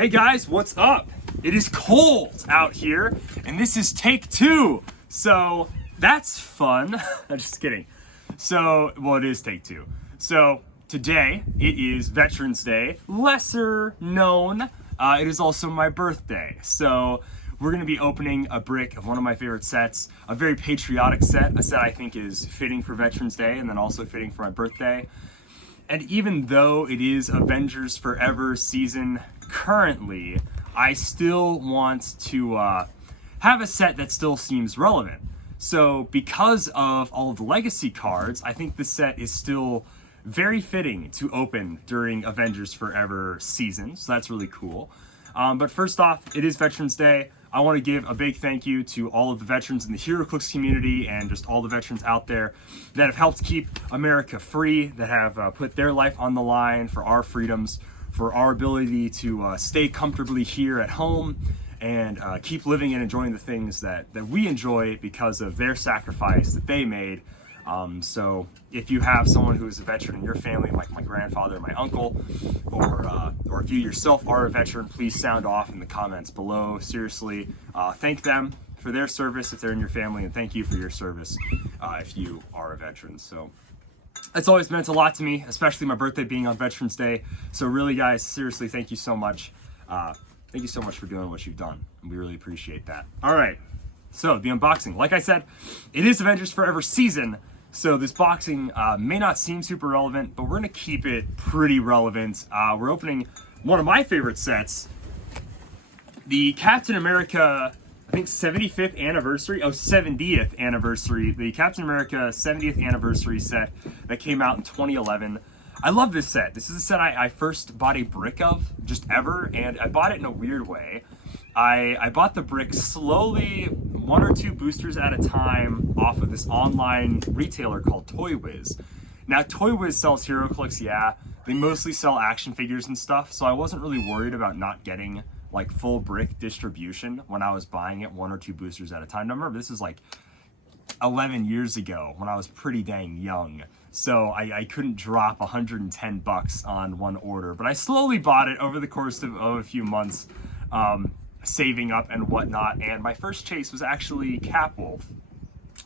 Hey guys, what's up? It is cold out here, and this is take 2. So that's fun. I'm just kidding. Well, it is take 2. So today it is Veterans Day, lesser known. It is also my birthday. So we're gonna be opening a brick of one of my favorite sets, a very patriotic set, a set I think is fitting for Veterans Day and then also fitting for my birthday. And even though it is Avengers Forever season currently, I still want to have a set that still seems relevant. So because of all of the legacy cards, I think this set is still very fitting to open during Avengers Forever season. So that's really cool. But first off, it is Veterans Day. I want to give a big thank you to all of the veterans in the Heroclix community and just all the veterans out there that have helped keep America free, that have put their life on the line for our freedoms, for our ability to stay comfortably here at home and keep living and enjoying the things that we enjoy because of their sacrifice that they made. So if you have someone who is a veteran in your family, like my grandfather, my uncle, or if you yourself are a veteran, please sound off in the comments below. Seriously, thank them for their service if they're in your family, and thank you for your service if you are a veteran. So it's always meant a lot to me, especially my birthday being on Veterans Day. So really, guys, seriously, thank you so much. Thank you so much for doing what you've done. We really appreciate that. All right, so the unboxing. Like I said, it is Avengers Forever season. So this boxing may not seem super relevant, but we're gonna keep it pretty relevant. We're opening one of my favorite sets, the Captain America, I think 70th anniversary, the Captain America 70th anniversary set that came out in 2011. I love this set. This is a set I first bought a brick of, just ever, and I bought it in a weird way. I bought the brick slowly, 1 or 2 boosters at a time, off of this online retailer called Toy Wiz. Now, Toy Wiz sells Heroclix, yeah. They mostly sell action figures and stuff, so I wasn't really worried about not getting like full brick distribution when I was buying it 1 or 2 boosters at a time. Now, remember, this is like 11 years ago when I was pretty dang young. So I couldn't drop 110 bucks on one order, but I slowly bought it over the course of a few months, saving up and whatnot, and my first chase was actually Capwolf.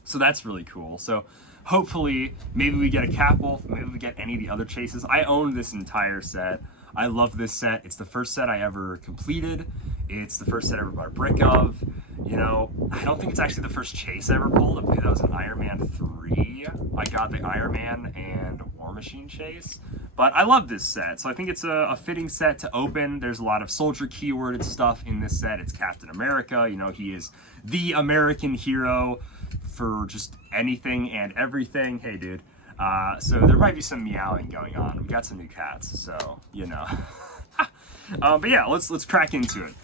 So that's really cool. So hopefully maybe we get a Capwolf, maybe we get any of the other chases. I own this entire set. I love this set. It's the first set I ever completed. It's the first set I ever bought a brick of. You know, I don't think it's actually the first chase I ever pulled. I believe that was an Iron Man 3. I got the Iron Man and War Machine chase. But I love this set, so I think it's a fitting set to open. There's a lot of soldier keyworded stuff in this set. It's Captain America, you know, he is the American hero for just anything and everything. Hey, dude. So there might be some meowing going on. We got some new cats, so, you know. But yeah, let's crack into it.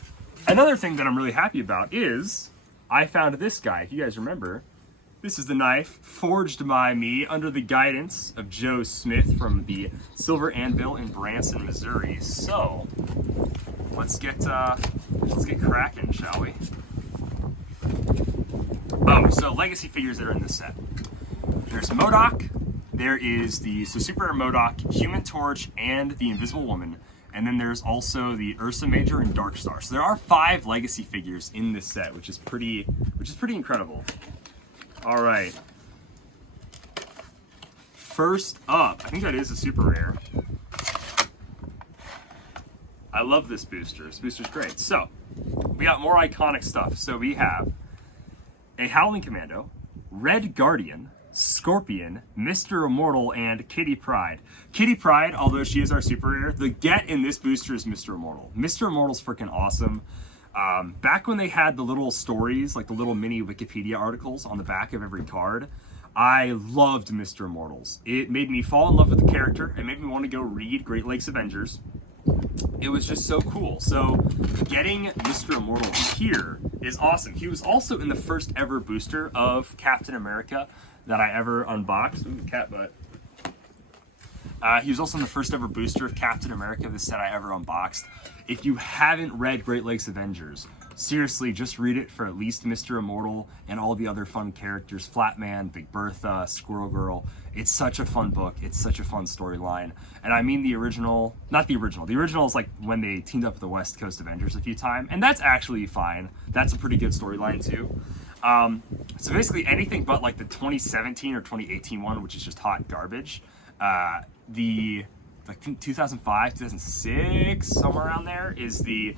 Another thing that I'm really happy about is I found this guy. If you guys remember, this is the knife forged by me under the guidance of Joe Smith from the Silver Anvil in Branson, Missouri. So let's get cracking, shall we? Oh, so legacy figures that are in this set. There's MODOK. There is the Super MODOK, Human Torch, and the Invisible Woman. And then there's also the Ursa Major and Dark Star. So there are 5 legacy figures in this set, which is pretty incredible. All right. First up, I think that is a super rare. I love this booster. This booster's great. So we got more iconic stuff. So we have a Howling Commando, Red Guardian, Scorpion, Mr. Immortal, and Kitty Pryde. Kitty Pryde, although she is our super rare, the get in this booster is Mr. Immortal. Mr. Immortal's freaking awesome. Back when they had the little stories, like the little mini Wikipedia articles on the back of every card, I loved Mr. Immortals. It made me fall in love with the character. It made me want to go read Great Lakes Avengers. It was just so cool. So getting Mr. Immortal here is awesome. He was also in the first ever booster of Captain America that I ever unboxed. Ooh, cat butt. He was also in the first ever booster of Captain America, this set I ever unboxed. If you haven't read Great Lakes Avengers, seriously, just read it for at least Mr. Immortal and all the other fun characters, Flatman, Big Bertha, Squirrel Girl. It's such a fun book. It's such a fun storyline. And I mean the original, not the original. The original is like when they teamed up with the West Coast Avengers a few times, and that's actually fine. That's a pretty good storyline too. So basically anything but like the 2017 or 2018 one, which is just hot garbage. The like 2005, 2006, somewhere around there, is the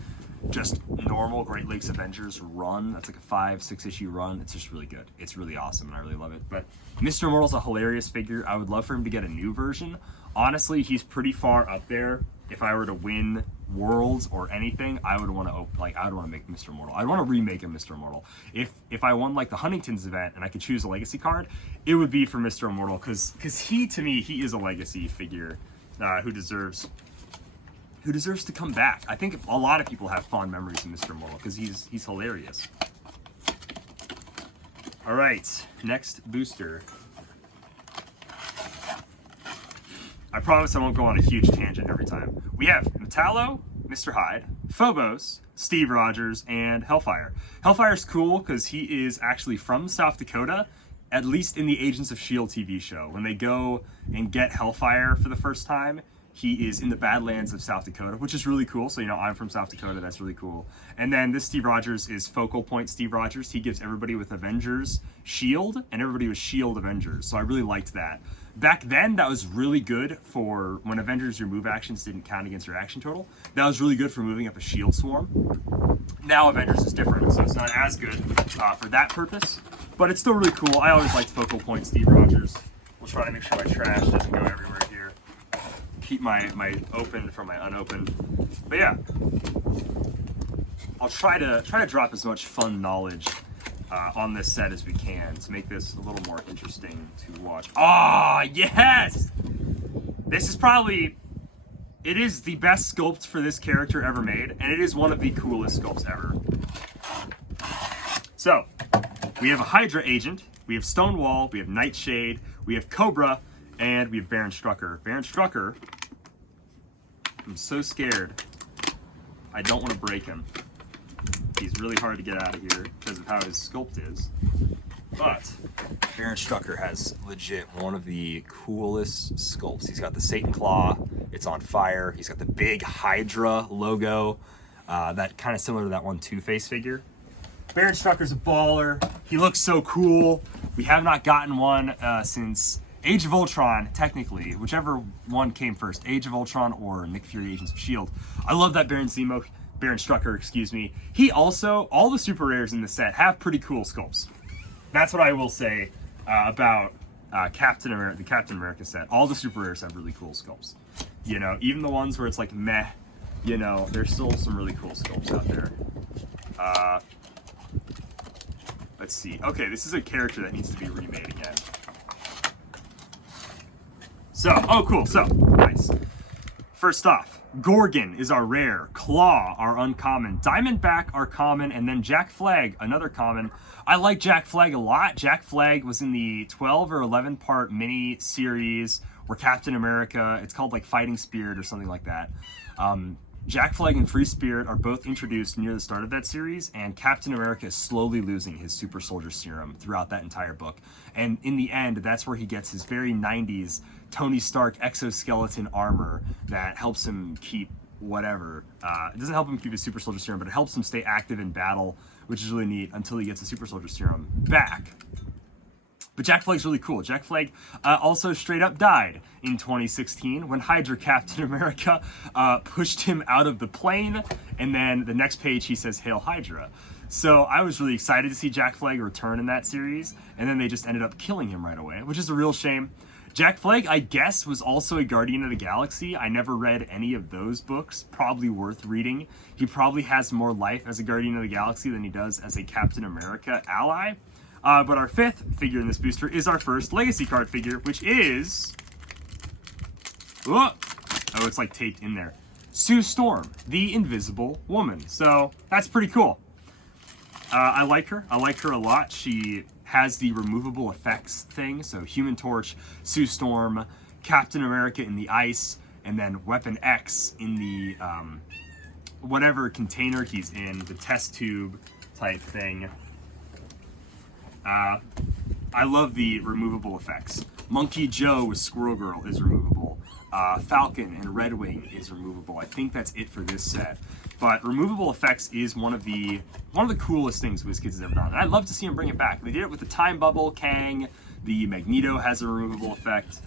just normal Great Lakes Avengers run. That's like a 5-6 issue run. It's just really good. It's really awesome, and I really love it. But Mr. Immortal's a hilarious figure. I would love for him to get a new version. Honestly, he's pretty far up there. If I were to win Worlds or anything, I would want to make Mr. Immortal. I'd want to remake him Mr. Immortal. If I won like the Huntington's event and I could choose a legacy card, it would be for Mr. Immortal, because he, to me, he is a legacy figure who deserves to come back. I think a lot of people have fond memories of Mr. Immortal because he's hilarious. All right, next booster. I promise I won't go on a huge tangent every time. We have Metallo, Mr. Hyde, Phobos, Steve Rogers, and Hellfire. Hellfire's cool because he is actually from South Dakota, at least in the Agents of S.H.I.E.L.D. TV show. When they go and get Hellfire for the first time, he is in the Badlands of South Dakota, which is really cool. So, you know, I'm from South Dakota. That's really cool. And then this Steve Rogers is Focal Point Steve Rogers. He gives everybody with Avengers S.H.I.E.L.D. and everybody with S.H.I.E.L.D. Avengers. So I really liked that. Back then, that was really good for when Avengers your move actions didn't count against your action total. That was really good for moving up a S.H.I.E.L.D. swarm. Now Avengers is different, so it's not as good for that purpose. But it's still really cool. I always liked Focal Point Steve Rogers. We'll try to make sure my trash doesn't go everywhere here. Keep my open from my unopened. But yeah, I'll try to drop as much fun knowledge on this set as we can to make this a little more interesting to watch. Ah, yes! This is probably, it is the best sculpt for this character ever made, and it is one of the coolest sculpts ever. So, we have a Hydra agent, we have Stonewall, we have Nightshade, we have Cobra, and we have Baron Strucker. Baron Strucker, I'm so scared. I don't want to break him. He's really hard to get out of here because of how his sculpt is. But Baron Strucker has legit one of the coolest sculpts. He's got the Satan Claw. It's on fire. He's got the big Hydra logo. That kind of similar to that one Two-Face figure. Baron Strucker's a baller. He looks so cool. We have not gotten one since Age of Ultron, technically, whichever one came first, Age of Ultron or Nick Fury Agents of S.H.I.E.L.D. I love that Baron Strucker, excuse me. He also, all the super rares in the set have pretty cool sculpts. That's what I will say about the Captain America set. All the super rares have really cool sculpts. You know, even the ones where it's like meh, you know, there's still some really cool sculpts out there. Let's see. Okay, this is a character that needs to be remade again. So, oh cool, so, nice. First off, Gorgon is our rare, Claw our uncommon, Diamondback our common, and then Jack Flag, another common. I like Jack Flag a lot. Jack Flag was in the 12 or 11 part mini series where Captain America, it's called like Fighting Spirit or something like that. Jack Flag and Free Spirit are both introduced near the start of that series, and Captain America is slowly losing his super soldier serum throughout that entire book. And in the end, that's where he gets his very 90s Tony Stark exoskeleton armor that helps him keep whatever. It doesn't help him keep his super soldier serum, but it helps him stay active in battle, which is really neat until he gets the super soldier serum back. But Jack Flag's really cool. Jack Flag also straight up died in 2016 when Hydra Captain America pushed him out of the plane, and then the next page he says, "Hail Hydra." So I was really excited to see Jack Flag return in that series, and then they just ended up killing him right away, which is a real shame. Jack Flag, I guess, was also a Guardian of the Galaxy. I never read any of those books. Probably worth reading. He probably has more life as a Guardian of the Galaxy than he does as a Captain America ally. But our fifth figure in this booster is our first Legacy card figure, which is... Oh, it's like taped in there. Sue Storm, the Invisible Woman. So that's pretty cool. I like her. I like her a lot. She has the removable effects thing. So Human Torch, Sue Storm, Captain America in the ice, and then Weapon X in the whatever container he's in, the test tube type thing. I love the removable effects. Monkey Joe with Squirrel Girl is removable. Falcon and Red Wing is removable. I think that's it for this set. But removable effects is one of the coolest things WizKids has ever done. And I'd love to see them bring it back. They did it with the Time Bubble, Kang, the Magneto has a removable effect.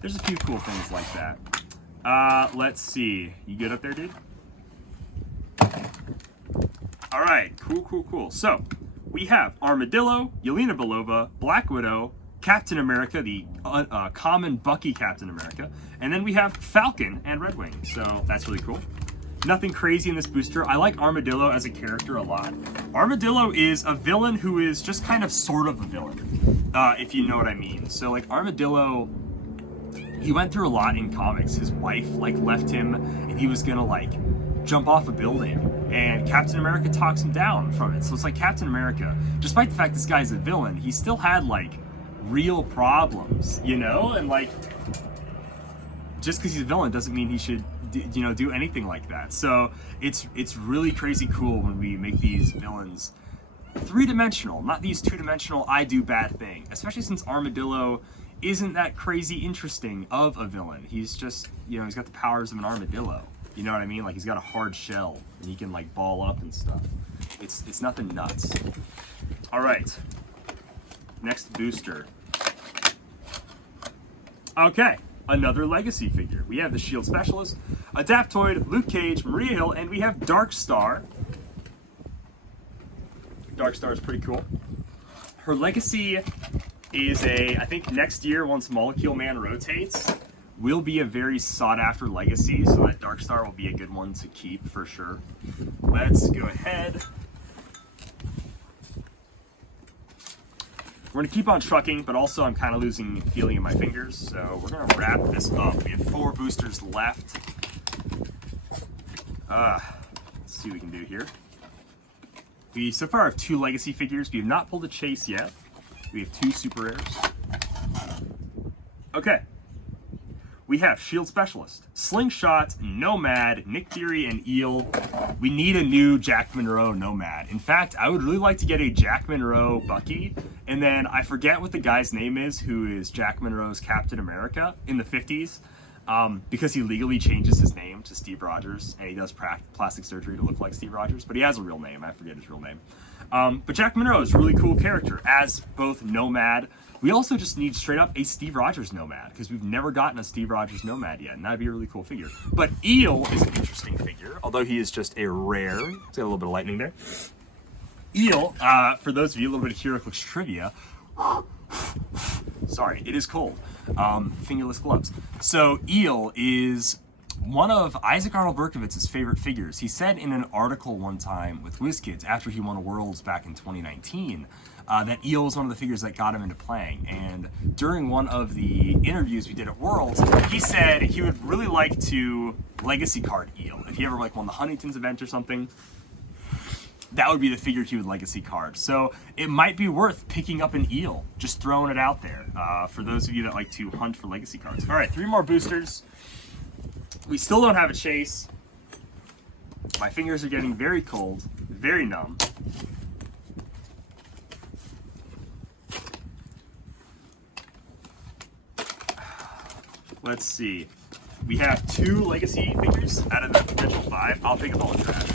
There's a few cool things like that. Let's see. You good up there, dude? All right, cool. So, we have Armadillo, Yelena Belova, Black Widow, Captain America, the common Bucky Captain America, and then we have Falcon and Red Wing, so that's really cool. Nothing crazy in this booster. I like Armadillo as a character a lot. Armadillo is a villain who is just kind of sort of a villain, if you know what I mean. So like Armadillo, he went through a lot in comics. His wife like left him and he was gonna like jump off a building, and Captain America talks him down from it. So it's like Captain America, despite the fact this guy's a villain, he still had like real problems, you know? And like, just because he's a villain doesn't mean he should, you know, do anything like that. So it's really crazy cool when we make these villains three-dimensional, not these two-dimensional I do bad thing, especially since Armadillo isn't that crazy interesting of a villain. He's just, you know, he's got the powers of an armadillo. You know what I mean? Like, he's got a hard shell and he can like ball up and stuff. It's nothing nuts. All right, next booster. Okay, another Legacy figure. We have the Shield Specialist, Adaptoid, Luke Cage, Maria Hill, and we have Dark Star. Dark Star is pretty cool. Her Legacy is I think next year, once Molecule Man rotates, will be a very sought after Legacy, so that Dark Star will be a good one to keep for sure. Let's go ahead. We're gonna keep on trucking, but also I'm kind of losing feeling in my fingers, so we're gonna wrap this up. We have 4 boosters left. Let's see what we can do here. We so far have 2 Legacy figures. We have not pulled a chase yet. We have 2 super rares. Okay. We have Shield Specialist, Slingshot, Nomad, Nick Fury, and Eel. We need a new Jack Monroe Nomad. In fact, I would really like to get a Jack Monroe Bucky, and then I forget what the guy's name is who is Jack Monroe's Captain America in the 50s, because he legally changes his name to Steve Rogers, and he does plastic surgery to look like Steve Rogers, but he has a real name. I forget his real name. But Jack Monroe is a really cool character as both Nomad. We also just need straight up a Steve Rogers Nomad, because we've never gotten a Steve Rogers Nomad yet, and that'd be a really cool figure. But Eel is an interesting figure, although he is just a rare. He's got a little bit of lightning there. Eel, for those of you, a little bit of HeroClix trivia. Sorry, it is cold. Fingerless gloves. So Eel is one of Isaac Arnold Berkowitz's favorite figures. He said in an article one time with WizKids after he won Worlds back in 2019, that Eel was one of the figures that got him into playing. And during one of the interviews we did at Worlds, he said he would really like to Legacy card Eel. If he ever like won the Huntington's event or something, that would be the figure he would Legacy card. So it might be worth picking up an Eel, just throwing it out there for those of you that like to hunt for Legacy cards. All right, 3 more boosters. We still don't have a chase. My fingers are getting very cold, very numb. Let's see. We have 2 Legacy figures out of the potential 5. I'll pick up all the trash.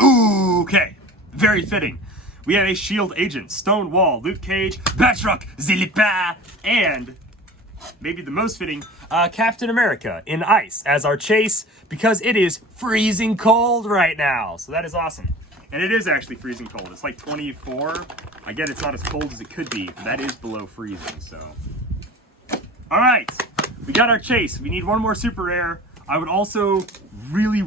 Okay. Very fitting. We have a Shield Agent, Stonewall, Luke Cage, Batroc, Zillipa, and maybe the most fitting, Captain America in ice as our chase, because it is freezing cold right now. So that is awesome. And it is actually freezing cold. It's like 24. I get it's not as cold as it could be, but that is below freezing, so. All right, we got our chase. We need 1 more super rare. I would also really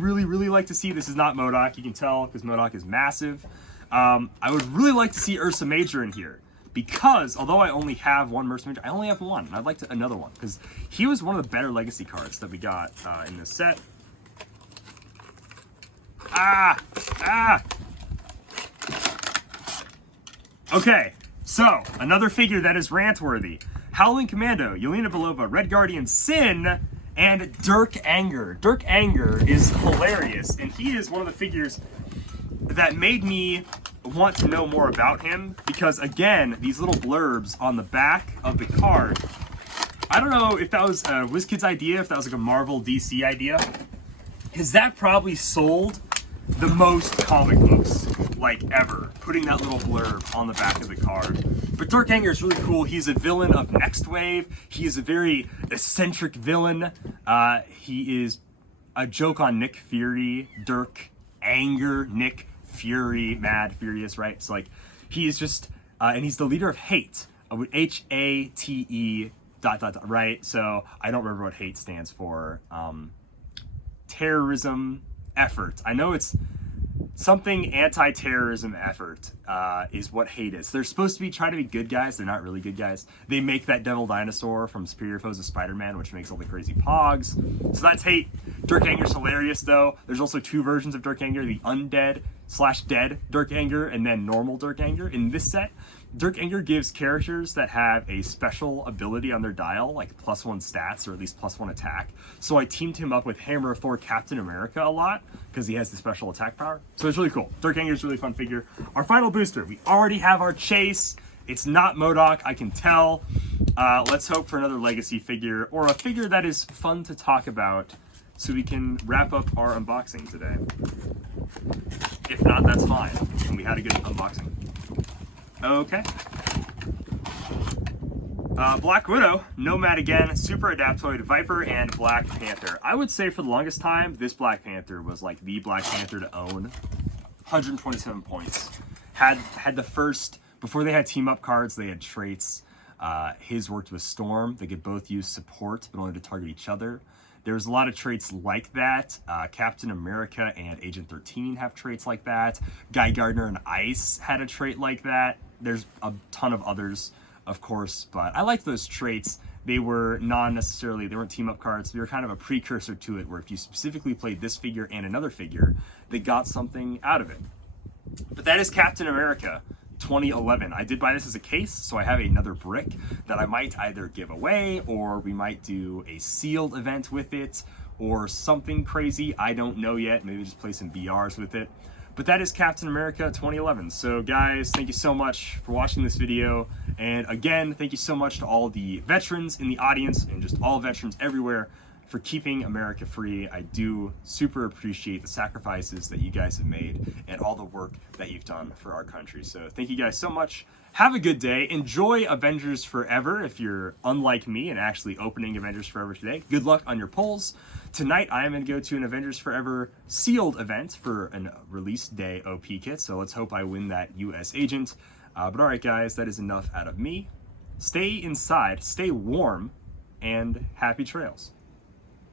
like to see, this is not MODOK, you can tell because MODOK is massive. I would really like to see Ursa Major in here, because although I only have 1 Ursa Major, I only have 1, and I'd like another one, because he was one of the better Legacy cards that we got in this set. Okay, so another figure that is rant-worthy. Howling Commando, Yelena Belova, Red Guardian, Sin, And Dirk Anger. Dirk Anger is hilarious, and he is one of the figures that made me want to know more about him, because again, these little blurbs on the back of the card, I don't know if that was a WizKids idea, if that was like a Marvel DC idea, because that probably sold the most comic books like ever, putting that little blurb on the back of the card. But Dirk Anger is really cool. He's a villain of Next Wave. He is a very eccentric villain. He is a joke on Nick Fury. Dirk Anger, Nick Fury, mad, furious, right? So like, he is just, and he's the leader of Hate, H-A-T-E ... right? So I don't remember what Hate stands for. Terrorism effort. I know it's something anti-terrorism effort is what Hate is. They're supposed to be trying to be good guys. They're not really good guys. They make that devil dinosaur from Superior Foes of Spider-Man, which makes all the crazy pogs. So that's Hate. Dirk Anger's hilarious though. There's also two versions of Dirk Anger, the undead/dead Dirk Anger and then normal Dirk Anger. In this set, Dirk Anger gives characters that have a special ability on their dial, like +1 stats or at least +1 attack. So I teamed him up with Hammer of Thor Captain America a lot because he has the special attack power. So it's really cool. Dirk Anger is a really fun figure. Our final booster, we already have our Chase. It's not MODOK, I can tell. Let's hope for another legacy figure or a figure that is fun to talk about so we can wrap up our unboxing today. If not, that's fine. And we had a good unboxing. Okay. Black Widow, Nomad again, Super Adaptoid, Viper, and Black Panther. I would say for the longest time, this Black Panther was like the Black Panther to own. 127 points. Had the first, before they had team up cards, they had traits. His worked with Storm. They could both use support, but only to target each other. There's a lot of traits like that. Captain America and Agent 13 have traits like that. Guy Gardner and Ice had a trait like that. There's a ton of others, of course, but I liked those traits. They were they weren't team up cards. They were kind of a precursor to it, where if you specifically played this figure and another figure, they got something out of it. But that is Captain America 2011. I did buy this as a case, so I have another brick that I might either give away, or we might do a sealed event with it, or something crazy. I don't know yet. Maybe just play some BRs with it. But that is Captain America 2011. So guys, thank you so much for watching this video. And again, thank you so much to all the veterans in the audience and just all veterans everywhere for keeping America free. I do super appreciate the sacrifices that you guys have made and all the work that you've done for our country. So thank you guys so much. Have a good day. Enjoy Avengers Forever if you're unlike me and actually opening Avengers Forever today. Good luck on your polls. Tonight, I am going to go to an Avengers Forever sealed event for a release day OP kit. So let's hope I win that US agent. But all right, guys, that is enough out of me. Stay inside, stay warm, and happy trails.